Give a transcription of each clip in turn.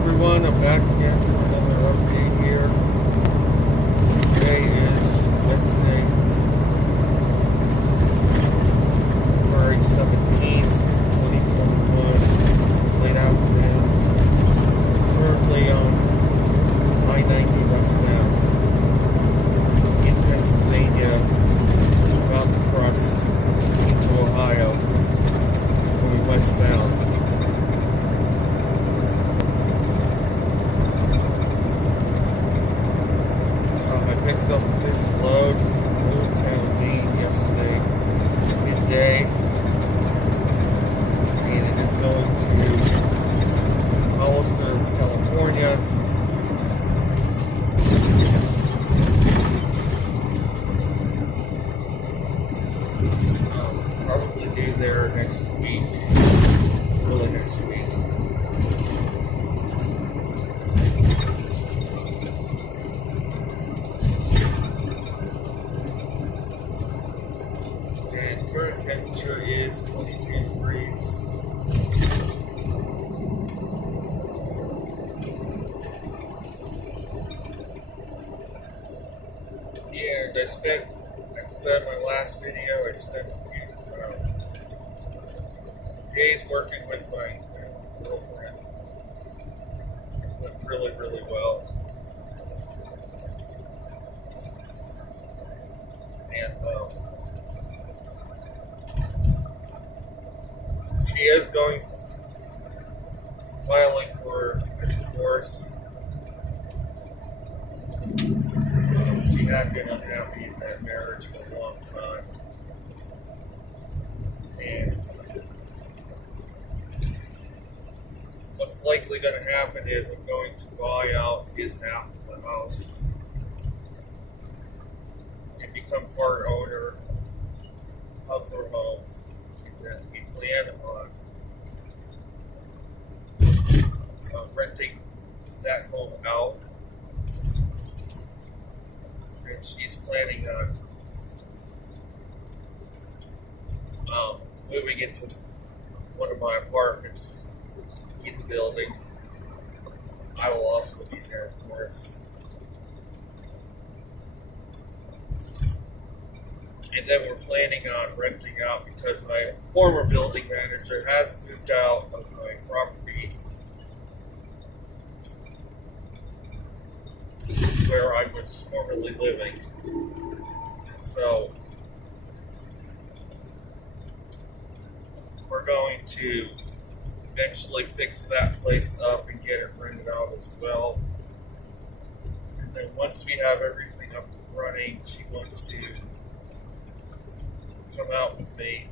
everyone, I'm back again for another update here. Today is Wednesday, February 17th, 2021, late afternoon. Currently on I-90 westbound in Pennsylvania, about to cross into Ohio, going westbound. I picked up this load from Old Town, Maine yesterday, midday, and it is going to Hollister, California. Probably due there next week, early next week. And current temperature is 22 degrees. And I spent, as I said in my last video, I spent days working with my girlfriend. It went really, really well. And she is filing for a divorce. She had been unhappy in that marriage for a long time. And what's likely going to happen is I'm going to buy out his half of the house and become part owner of her home that we plan on renting that home out. And she's planning on moving into one of my apartments in the building. I will also be there, of course. And then we're planning on renting out, because my former building manager has moved out of my property where I was formerly living. And so we're going to eventually fix that place up and get it rented out as well. And then once we have everything up and running, she wants to come out with me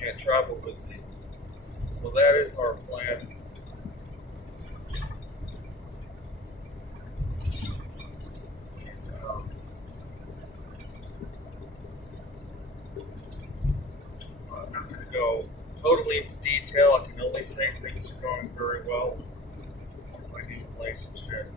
and travel with me. So that is our plan. I'm not going to go totally into detail. I can only say things are going very well in my new relationship.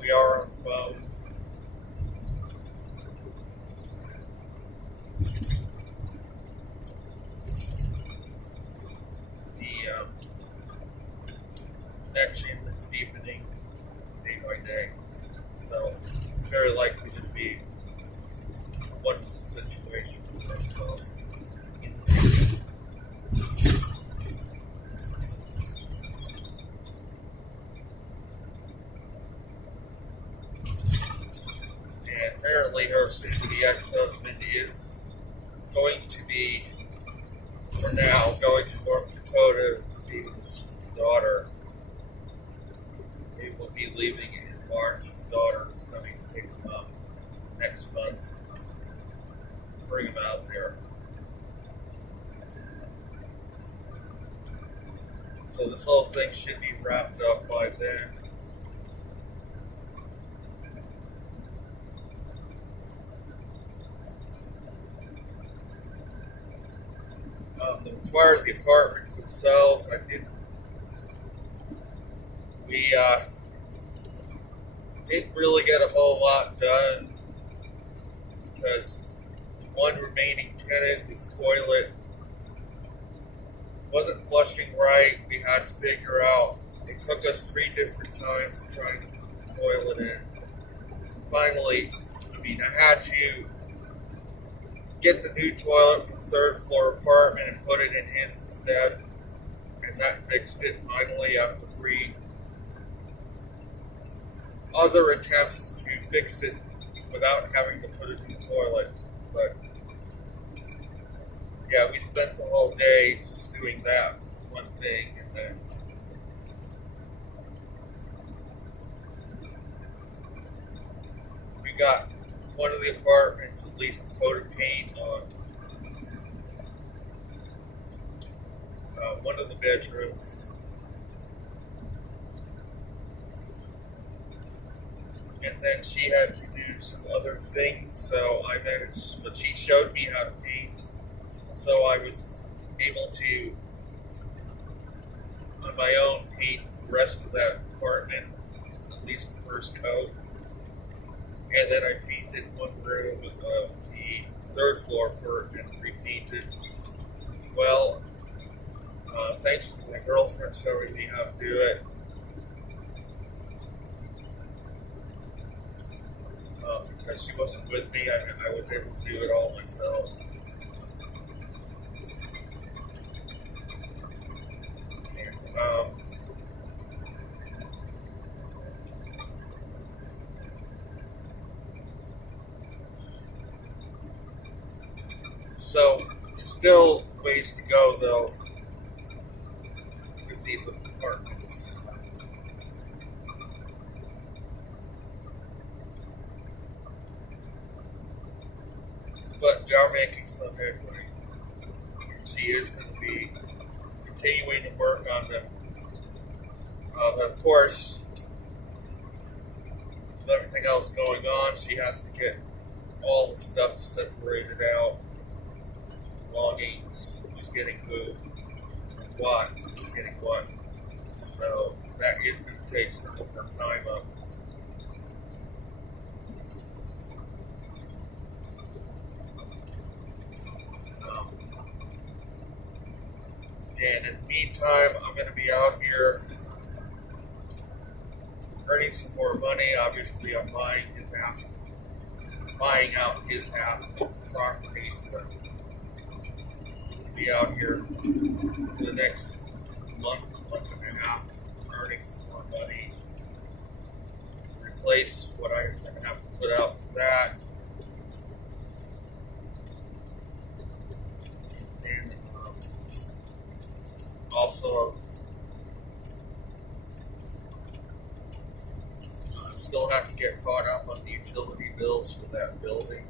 We are on the phone. The connection is deepening day by day, so it's very likely to be a wonderful situation for us both in the future. And apparently her soon-to-be ex-husband is going to be, for now, going to North Dakota to be with his daughter. He will be leaving in March. His daughter is coming to pick him up next month, bring him out there. So this whole thing should be wrapped up by then. as far as the apartments themselves, we didn't really get a whole lot done because the one remaining tenant, his toilet wasn't flushing right. We had to figure out. It took us 3 different times to try and put the toilet in. Finally, I had to get the new toilet from the 3rd floor apartment and put it in his instead. And that fixed it finally after 3 other attempts to fix it without having to put a new toilet. But yeah, we spent the whole day just doing that one thing, and then we got one of the apartments at least a coat of paint on one of the bedrooms. And then she had to do some other things, so I managed, but she showed me how to paint, so I was able to, on my own, paint the rest of that apartment, at least the first coat. And then I painted one room of the 3rd floor apartment, repainted as well. Thanks to my girlfriend showing me how to do it. Because she wasn't with me, I was able to do it all myself. And, so, still ways to go though with these apartments. But we are making some headway. She is going to be continuing to work on them. But of course, with everything else going on, she has to get all the stuff separated out. Belongings, who's getting who, what, who's getting what. So that is going to take some of her time up. And in the meantime, I'm going to be out here earning some more money. Obviously, I'm buying out his half of the property. So I'm going to be out here for the next month and a half, earning some more money to replace what I'm going to have to put out for that. And also, I still have to get caught up on the utility bills for that building.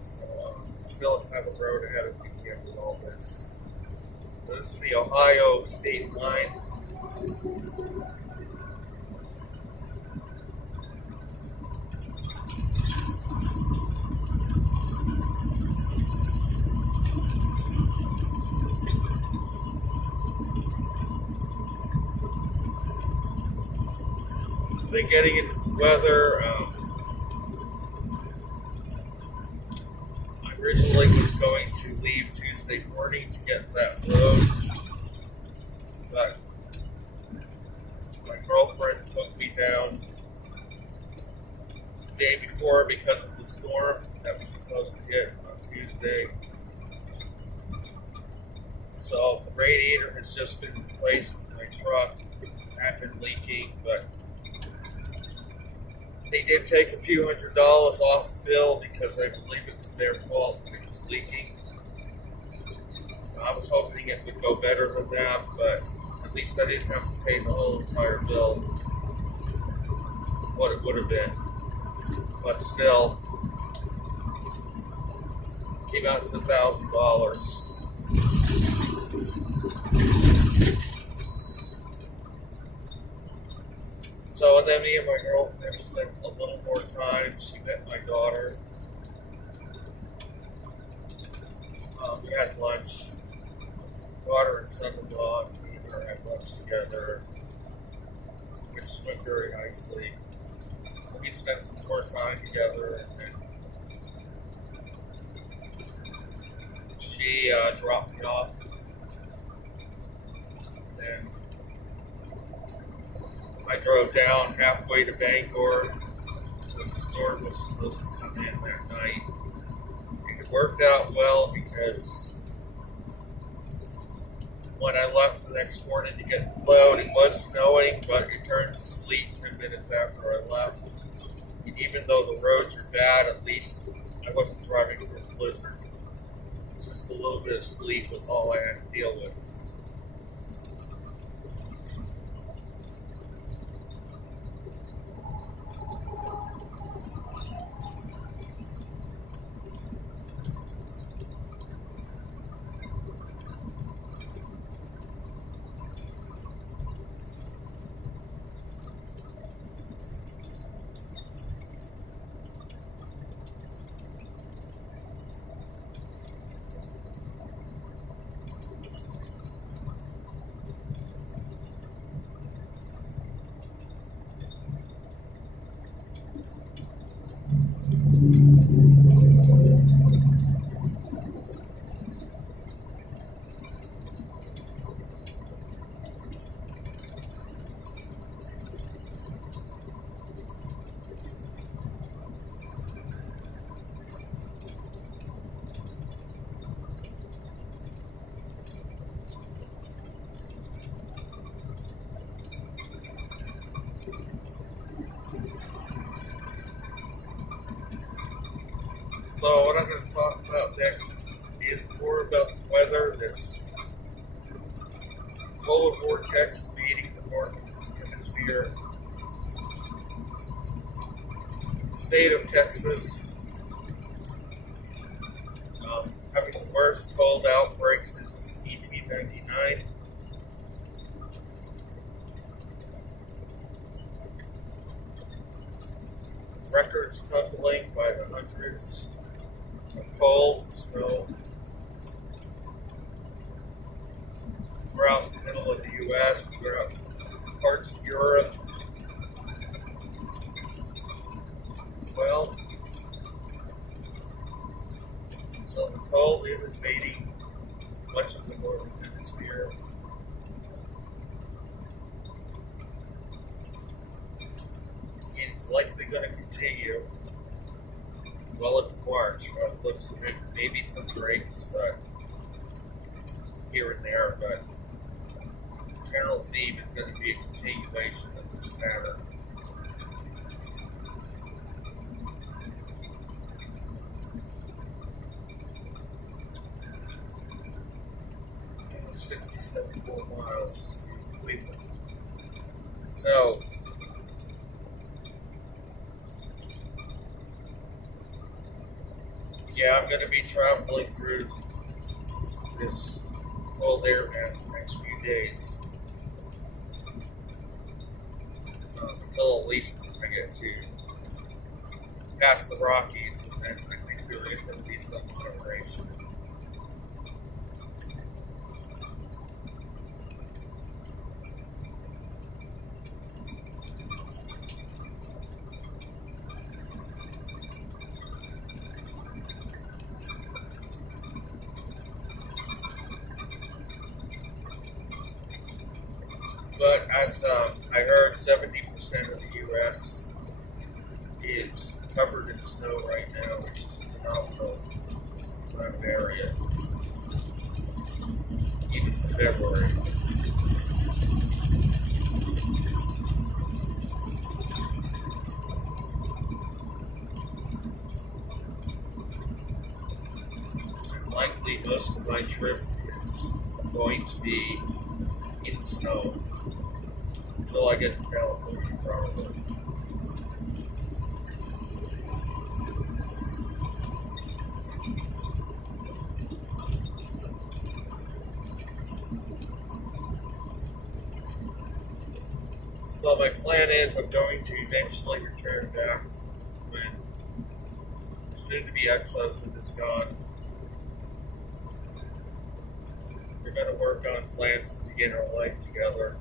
So, still have a road ahead of me here with all this. This is the Ohio state line. Then getting into the weather, I originally was going to leave Tuesday morning to get that road, but my girlfriend took me down the day before because of the storm that was supposed to hit on Tuesday. So the radiator has just been replaced in my truck. It had been leaking, but they did take a few $100s off the bill because I believe it was their fault that it was leaking. I was hoping it would go better than that, but at least I didn't have to pay the whole entire bill, what it would have been. But still, came out to $1,000. So, and then me and my girlfriend spent a little more time. She met my daughter. had lunch. Daughter and son-in-law and me and her had lunch together, which went very nicely. We spent some more time together, and then she dropped me off. Then I drove down halfway to Bangor because the storm was supposed to come in that night. And it worked out well because when I left the next morning to get the load, it was snowing, but it turned to sleet 10 minutes after I left. And even though the roads were bad, at least I wasn't driving through a blizzard. Just a little bit of sleet was all I had to deal with. So what I'm going to talk about next is more about the weather, this polar vortex beating the northern hemisphere. The state of Texas having the worst cold outbreak since 1899. Records tumbling by the hundreds. Cold, snow throughout the middle of the U.S., throughout parts of Europe. Well, so the cold is invading much of the northern hemisphere. It's likely going to continue well into March. It looks maybe some breaks, but here and there. But the general theme is going to be a continuation of this pattern. 67 miles to Cleveland. So, yeah, I'm going to be traveling through this cold air mass the next few days. Until at least I get to past the Rockies, and I think there is going to be some moderation. But as I heard, 70% of the U.S. is covered in snow right now, which is a phenomenal amount of area, even for February. And likely most of my trip is going to be in the snow. Until I get to California, probably. So my plan is I'm going to eventually return back when soon-to-be ex-husband is gone. going to work on plans to begin our life together.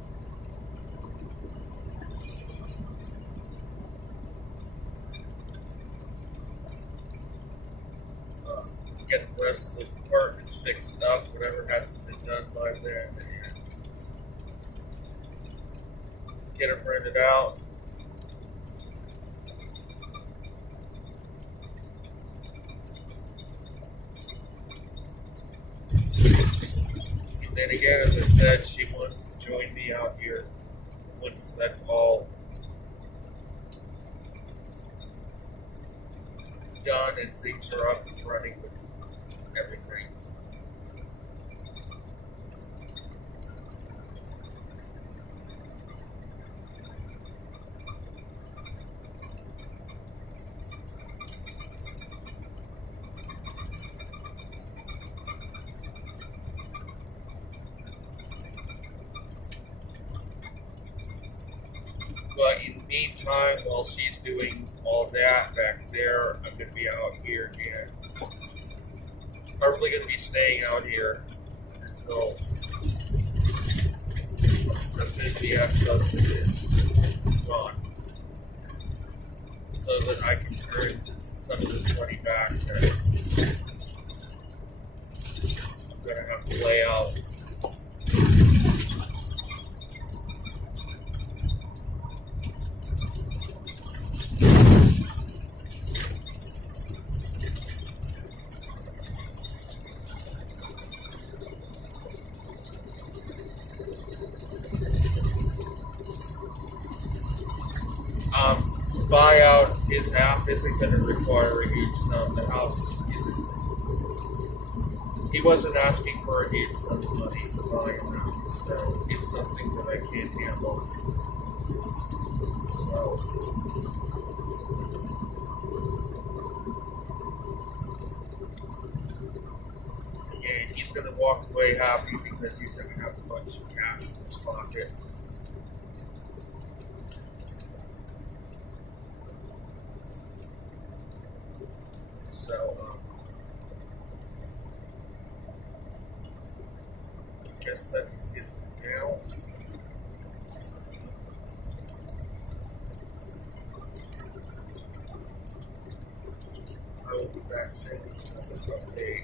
Get the rest of the apartments fixed up, whatever hasn't been done by then, and get them rented out. And then again, as I said, she wants to join me out here once that's all done and things are up and running with everything. But in the meantime, while she's doing all that back there, I'm going to be out here again. Probably going to be staying out here until as soon as the episode is gone, so that I can turn some of this money back that I'm going to have to lay out. To buy out his half isn't going to require a huge sum. The house isn't. He wasn't asking for a huge sum of money to buy it out, so it's something that I can't handle. So, and he's going to walk away happy because he's going to have a bunch of cash in his pocket. So, I guess that is it for now. I will be back soon with another update.